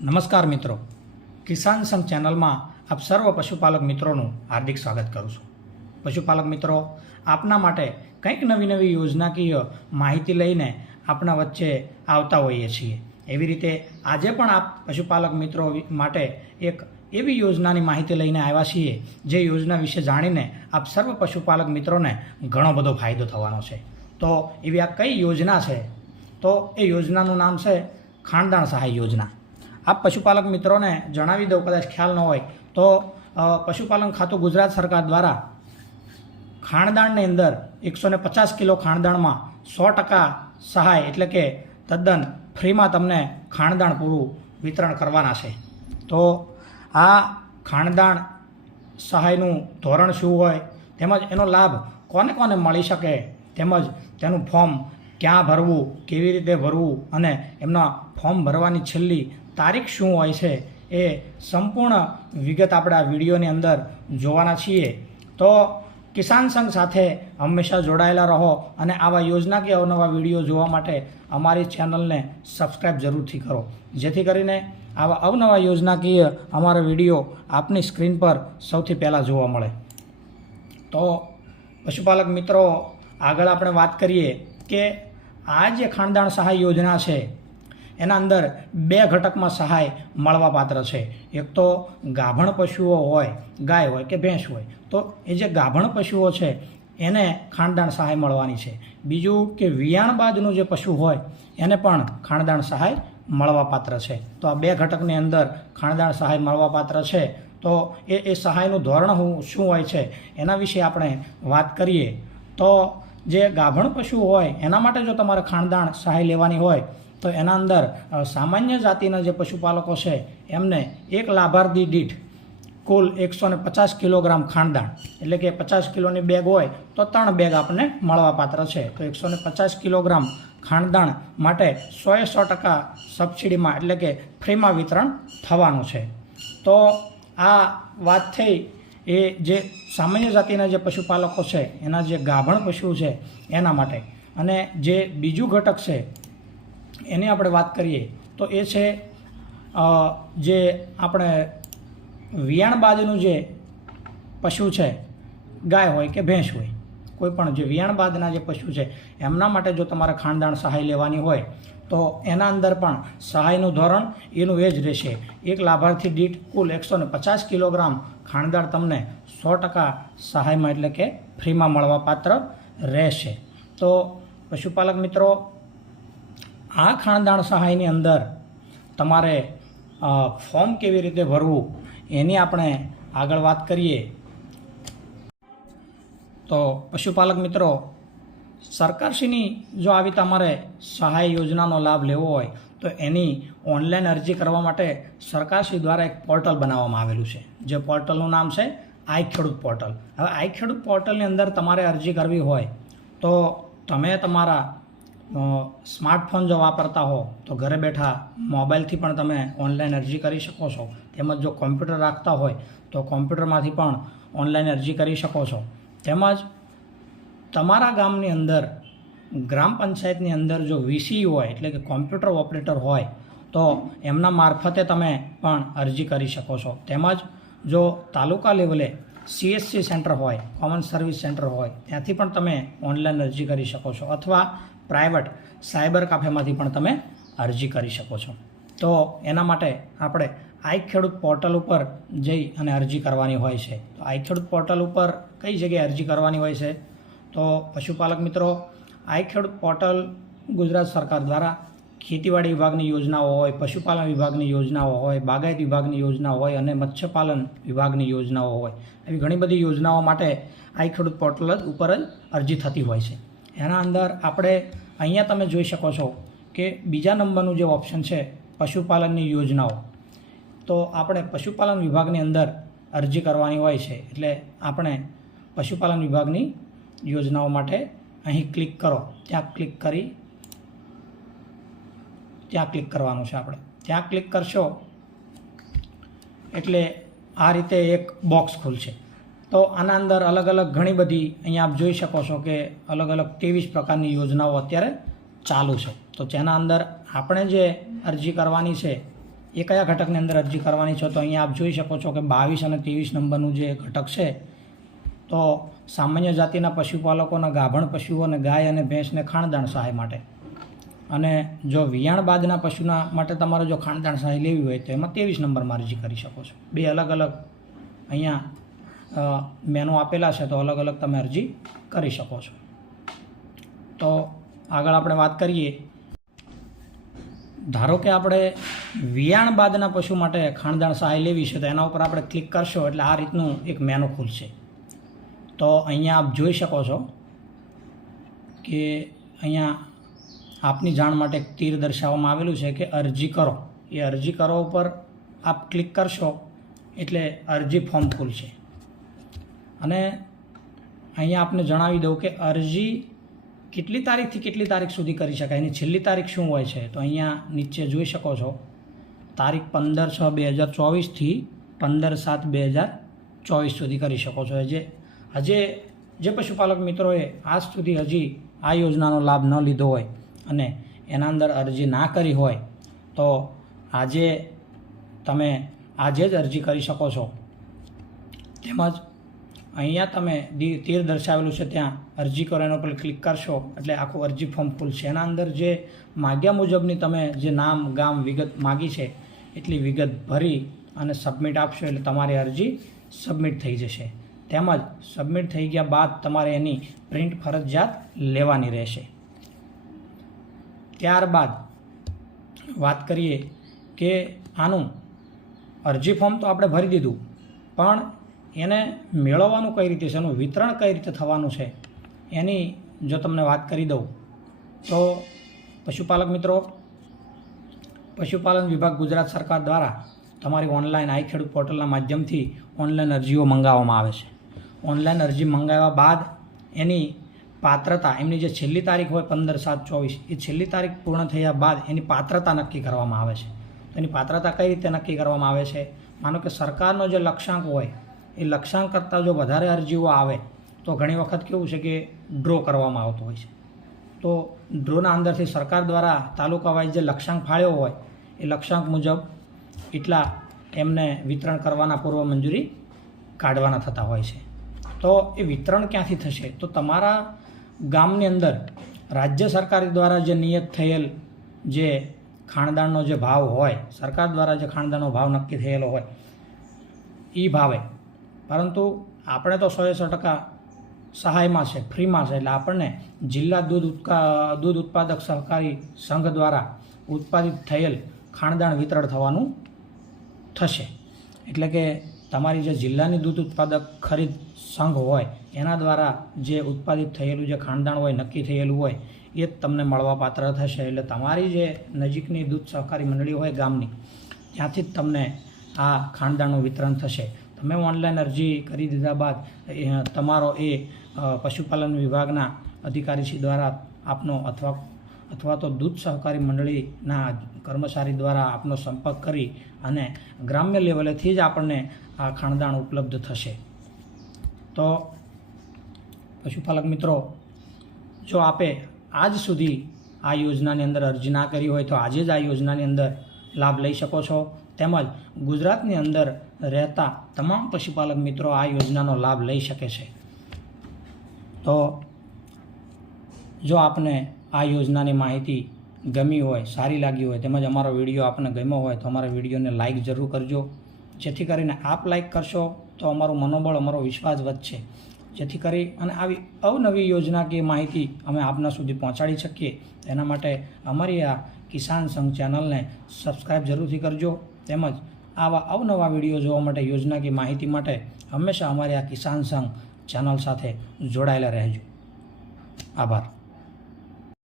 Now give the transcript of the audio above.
નમસ્કાર મિત્રો, કિસાન સંઘ ચેનલમાં આપ સર્વ પશુપાલક મિત્રોનું હાર્દિક સ્વાગત કરું છું. પશુપાલક મિત્રો, આપના માટે કંઈક નવી નવી યોજનાકીય માહિતી લઈને આપણા વચ્ચે આવતા હોઈએ છીએ. એવી રીતે આજે પણ આપ પશુપાલક મિત્રો માટે એક એવી યોજનાની માહિતી લઈને આવ્યા છીએ જે યોજના વિશે જાણીને આપ સર્વ પશુપાલક મિત્રોને ઘણો બધો ફાયદો થવાનો છે. તો એવી આ કઈ યોજના છે? તો એ યોજનાનું નામ છે ખાણદાણ સહાય યોજના. આપ પશુપાલક મિત્રોને જણાવી દઉં, કદાચ ખ્યાલ ન હોય તો પશુપાલન ખાતું ગુજરાત સરકાર દ્વારા ખાણદાણની અંદર 150 કિલો ખાણદાણમાં 100% સહાય એટલે કે તદ્દન ફ્રીમાં તમને ખાણદાણ પૂરું વિતરણ કરવાના છે. તો આ ખાણદાણ સહાયનું ધોરણ શું હોય, તેમજ એનો લાભ કોને કોને મળી શકે, તેમજ તેનું ફોર્મ ક્યાં ભરવું, કેવી રીતે ભરવું અને એમના ફોર્મ ભરવાની છેલ્લી તારીખ શું હોય છે, એ સંપૂર્ણ વિગત આપણે આ વિડીયોની અંદર જોવાના છીએ. તો કિસાન સંઘ સાથે હંમેશા જોડાયેલા રહો અને આવા યોજના કે અવનવા વિડીયો જોવા માટે અમારી ચેનલને સબસ્ક્રાઈબ જરૂરથી કરો, જેથી કરીને આવા અવનવા યોજનાકીય અમારા વિડીયો આપની સ્ક્રીન પર સૌથી પહેલાં જોવા મળે. તો પશુપાલક મિત્રો, આગળ આપણે વાત કરીએ કે આ જે ખાણદાણ સહાય યોજના છે એના અંદર 2 ઘટકમાં સહાય મળવાપાત્ર છે. એક તો ગાભણ પશુઓ હોય, ગાય હોય કે ભેંસ હોય, તો એ જે ગાભણ પશુઓ છે એને ખાણદાણ સહાય મળવાની છે. બીજું કે વિયાણ બાદનું જે પશુ હોય એને પણ ખાણદાણ સહાય મળવાપાત્ર છે. તો આ 2 ઘટકની અંદર ખાણદાણ સહાય મળવાપાત્ર છે. તો એ સહાયનું ધોરણ શું હોય છે એના વિશે આપણે વાત કરીએ. તો જે ગાભણ પશુ હોય એના માટે જો તમારે ખાણદાણ સહાય લેવાની હોય તો એના અંદર સામાન્ય જાતિના જે પશુપાલકો છે એમને એક લાભાર્થી દીઠ કુલ 150 કિલોગ્રામ ખાણદાણ એટલે કે 50 કિલોની બેગ હોય તો 3 બેગ આપણને મળવાપાત્ર છે. તો 150 કિલોગ્રામ ખાણદાણ માટે 100% સબસિડીમાં એટલે કે ફ્રીમાં વિતરણ થવાનું છે. તો આ વાત થઈ એ જે સામાન્ય જાતિના જે પશુપાલકો છે એના જે ગાભણ પશુ છે એના માટે. અને જે બીજું ઘટક છે એની આપણે વાત કરીએ તો એ છે જે આપણે વિયાણ બાદનું જે પશુ છે, ગાય હોય કે ભેંસ હોય, કોઈ પણ જે વિયાણ બાદના જે પશુ છે એમના માટે જો તમારે ખાણદાણ સહાય લેવાની હોય તો એના અંદર પણ સહાયનું ધોરણ એનું એ જ રહેશે. એક લાભાર્થી દીઠ કુલ 150 કિલોગ્રામ ખાણદાણ તમને 100% સહાયમાં એટલે કે ફ્રીમાં મળવાપાત્ર રહેશે. તો પશુપાલક મિત્રો, આ ખાણદાણ સહાયની અંદર તમારે ફોર્મ કેવી રીતે ભરવું એની આપણે આગળ વાત કરીએ. તો પશુપાલક મિત્રો, સરકારશ્રીની જો આવી તમારે સહાય યોજનાનો લાભ લેવો હોય તો એની ઓનલાઈન અરજી કરવા માટે સરકારશ્રી દ્વારા એક પોર્ટલ બનાવવામાં આવેલું છે. જે પોર્ટલનું નામ છે આઈ ખેડૂત પોર્ટલ. હવે આઈ ખેડૂત પોર્ટલની અંદર તમારે અરજી કરવી હોય તો તમે તમારા સ્માર્ટફોન જો વાપરતા હો તો ઘરે બેઠા મોબાઈલથી પણ તમે ઓનલાઈન અરજી કરી શકો છો. તેમજ જો કોમ્પ્યુટર રાખતા હોય તો કોમ્પ્યુટરમાંથી પણ ઓનલાઈન અરજી કરી શકો છો. તેમજ તમારા ગામની અંદર ગ્રામ પંચાયતની અંદર જો વીસી હોય એટલે કે કોમ્પ્યુટર ઓપરેટર હોય તો એમના મારફતે તમે પણ અરજી કરી શકો છો. તેમજ જો તાલુકા લેવલે CSC સેન્ટર હોય, કોમન સર્વિસ સેન્ટર હોય, ત્યાંથી પણ તમે ઓનલાઈન અરજી કરી શકો છો, અથવા પ્રાઇવેટ સાયબર કાફેમાંથી પણ તમે અરજી કરી શકો છો. તો એના માટે આપણે આઈ ખેડૂત પોર્ટલ ઉપર જઈ અને અરજી કરવાની હોય છે. તો આઈ ખેડૂત પોર્ટલ ઉપર કઈ જગ્યાએ અરજી કરવાની હોય છે? તો પશુપાલક મિત્રો, આઈ ખેડૂત પોર્ટલ ગુજરાત સરકાર દ્વારા ખેતીવાડી વિભાગની યોજનાઓ હોય, પશુપાલન વિભાગની યોજનાઓ હોય, બાગાયત વિભાગની યોજનાઓ હોય અને મત્સ્યપાલન વિભાગની યોજનાઓ હોય, એવી ઘણી બધી યોજનાઓ માટે આઈ ખેડૂત પોર્ટલ ઉપર જ અરજી થતી હોય છે. એના અંદર આપણે અહીંયા તમે જોઈ શકો છો કે બીજા નંબરનું જે ઓપ્શન છે પશુપાલનની યોજનાઓ. તો આપણે પશુપાલન વિભાગની અંદર અરજી કરવાની હોય છે. એટલે આપણે પશુપાલન વિભાગની યોજનાઓ માટે અહીં ક્લિક કરો, ત્યાં ક્લિક કરવાનું છે. આપણે ત્યાં ક્લિક કરશો એટલે આ રીતે એક બોક્સ ખુલશે. તો આના અંદર અલગ અલગ ઘણી બધી અહીંયા આપ જોઈ શકો છો કે અલગ અલગ 23 પ્રકારની યોજનાઓ અત્યારે ચાલુ છે. તો જેના અંદર આપણે જે અરજી કરવાની છે એ કયા ઘટકની અંદર અરજી કરવાની છે? તો અહીંયા આપ જોઈ શકો છો કે 22 અને 23 નંબરનું જે ઘટક છે, તો સામાન્ય જાતિના પશુપાલકોના ગાભણ પશુઓ અને ગાય અને ભેંસને ખાણદાણ સહાય માટે, અને જો વિયાણ બાદના પશુના માટે તમારે જો ખાણદાણ સહાય લેવી હોય તો એમાં 23 નંબરમાં અરજી કરી શકો છો. બે અલગ અલગ અહીંયા મેનુ આપેલા છે, તો અલગ અલગ તમે અરજી કરી શકો છો. તો આગળ આપણે વાત કરીએ. ધારો કે આપણે વિયાણ બાદના પશુ માટે ખાણદાણ સહાય લેવી છે, તો એના ઉપર આપણે ક્લિક કરશો એટલે આ રીતનું એક મેનુ ખુલશે. તો અહીંયા આપ જોઈ શકો છો કે અહીંયા આપની જાણ માટે એક તીર દર્શાવવામાં આવેલું છે કે અરજી કરો. એ અરજી કરો ઉપર આપ ક્લિક કરશો એટલે અરજી ફોર્મ ખુલશે. અને અહીંયા આપને જણાવી દઉં કે અરજી કેટલી તારીખથી કેટલી તારીખ સુધી કરી શકાય, એની છેલ્લી તારીખ શું હોય છે? તો અહીંયા નીચે જોઈ શકો છો તારીખ 15/6/2024થી 15/7/2024 સુધી કરી શકો છો. જે પશુપાલક મિત્રોએ આજ સુધી હજી આ યોજનાનો લાભ ન લીધો હોય અને એના અંદર અરજી ના કરી હોય, તો તમે આજે જ અરજી કરી શકો છો. તેમજ અહીંયા તમે તીર દર્શાવેલું છે ત્યાં અરજી કરો એના પર ક્લિક કરશો એટલે આખું અરજી ફોર્મ ખુલશે. એના અંદર જે માગ્યા મુજબની તમે જે નામ ગામ વિગત માગી છે એટલી વિગત ભરી અને સબમિટ આપશો એટલે તમારી અરજી સબમિટ થઈ જશે. તેમજ સબમિટ થઈ ગયા બાદ તમારે એની પ્રિન્ટ ફરજિયાત લેવાની રહેશે. ત્યારબાદ વાત કરીએ કે આનું અરજી ફોર્મ તો આપણે ભરી દીધું, પણ એને મેળવવાનું કઈ રીતે છે, એનું વિતરણ કઈ રીતે થવાનું છે, એની જો તમને વાત કરી દઉં તો પશુપાલક મિત્રો, પશુપાલન વિભાગ ગુજરાત સરકાર દ્વારા તમારી ઓનલાઈન આઈ ખેડૂત પોર્ટલના માધ્યમથી ઓનલાઈન અરજીઓ મંગાવવામાં આવે છે. ઓનલાઈન અરજી મંગાવ્યા બાદ એની પાત્રતા, એમની જે છેલ્લી તારીખ હોય 15/7/24, એ છેલ્લી તારીખ પૂર્ણ થયા બાદ એની પાત્રતા નક્કી કરવામાં આવે છે. તો એની પાત્રતા કઈ રીતે નક્કી કરવામાં આવે છે? માનો કે સરકારનો જે લક્ષ્યાંક હોય એ લક્ષ્યાંક કરતાં જો વધારે અરજીઓ આવે તો ઘણી વખત કેવું છે કે ડ્રો કરવામાં આવતો હોય છે. તો ડ્રોના અંદરથી સરકાર દ્વારા તાલુકા વાઇઝ જે લક્ષ્યાંક ફાળ્યો હોય એ લક્ષ્યાંક મુજબ એટલા એમને વિતરણ કરવાના પૂર્વ મંજૂરી કાઢવાના થતા હોય છે. તો એ વિતરણ ક્યાંથી થશે? તો તમારા ગામની અંદર રાજ્ય સરકાર દ્વારા જે નિયત થયેલ જે ખાણદાણનો જે ભાવ હોય, સરકાર દ્વારા જે ખાણદાણનો ભાવ નક્કી થયેલો હોય એ ભાવે, પરંતુ આપણે તો 100% સહાયમાં છે, ફ્રીમાં છે. એટલે આપણને જિલ્લા દૂધ ઉત્પાદક સહકારી સંઘ દ્વારા ઉત્પાદિત થયેલ ખાણદાણ વિતરણ થવાનું થશે. એટલે કે તમારી જે જિલ્લાની દૂધ ઉત્પાદક ખરીદ સંઘ હોય એના દ્વારા જે ઉત્પાદિત થયેલું જે ખાણદાણ હોય, નક્કી થયેલું હોય, એ જ તમને મળવાપાત્ર થશે. એટલે તમારી જે નજીકની દૂધ સહકારી મંડળી હોય ગામની, ત્યાંથી જ તમને આ ખાણદાણનું વિતરણ થશે. તમે ઓનલાઈન અરજી કરી દીધા બાદ તમારો એ પશુપાલન વિભાગના અધિકારીશ્રી દ્વારા આપનો અથવા તો દૂધ સહકારી મંડળીના કર્મચારી દ્વારા આપનો સંપર્ક કરી અને ગ્રામ્ય લેવલેથી જ આપણને આ ખાણદાણ ઉપલબ્ધ થશે. તો પશુપાલક મિત્રો, જો આપે આજ સુધી આ યોજનાની અંદર અરજી ના કરી હોય તો આજે જ આ યોજનાની અંદર લાભ લઈ શકો છો. તેમજ ગુજરાતની અંદર રહેતા તમામ પશુપાલક મિત્રો આ યોજનાનો લાભ લઈ શકે છે. તો જો આપને આ યોજનાની માહિતી ગમી હોય, સારી લાગી હોય, તેમજ અમારો વિડીયો આપને ગમ્યો હોય તો અમારા વિડીયોને લાઇક જરૂર કરજો. જેથી કરીને આપ લાઇક કરશો તો અમારું મનોબળ, અમારો વિશ્વાસ વધશે. જેથી કરી અને આવી અવનવી યોજનાકીય માહિતી અમે આપના સુધી પહોંચાડી શકીએ. એના માટે અમારી આ કિસાન સંઘ ચેનલને સબસ્ક્રાઈબ જરૂરથી કરજો. તેમજ આવા અવનવા વિડીયો જોવા માટે, યોજનાકીય માહિતી માટે હંમેશા અમારી આ કિસાન સંઘ ચેનલ સાથે જોડાયેલા રહેજો. આભાર.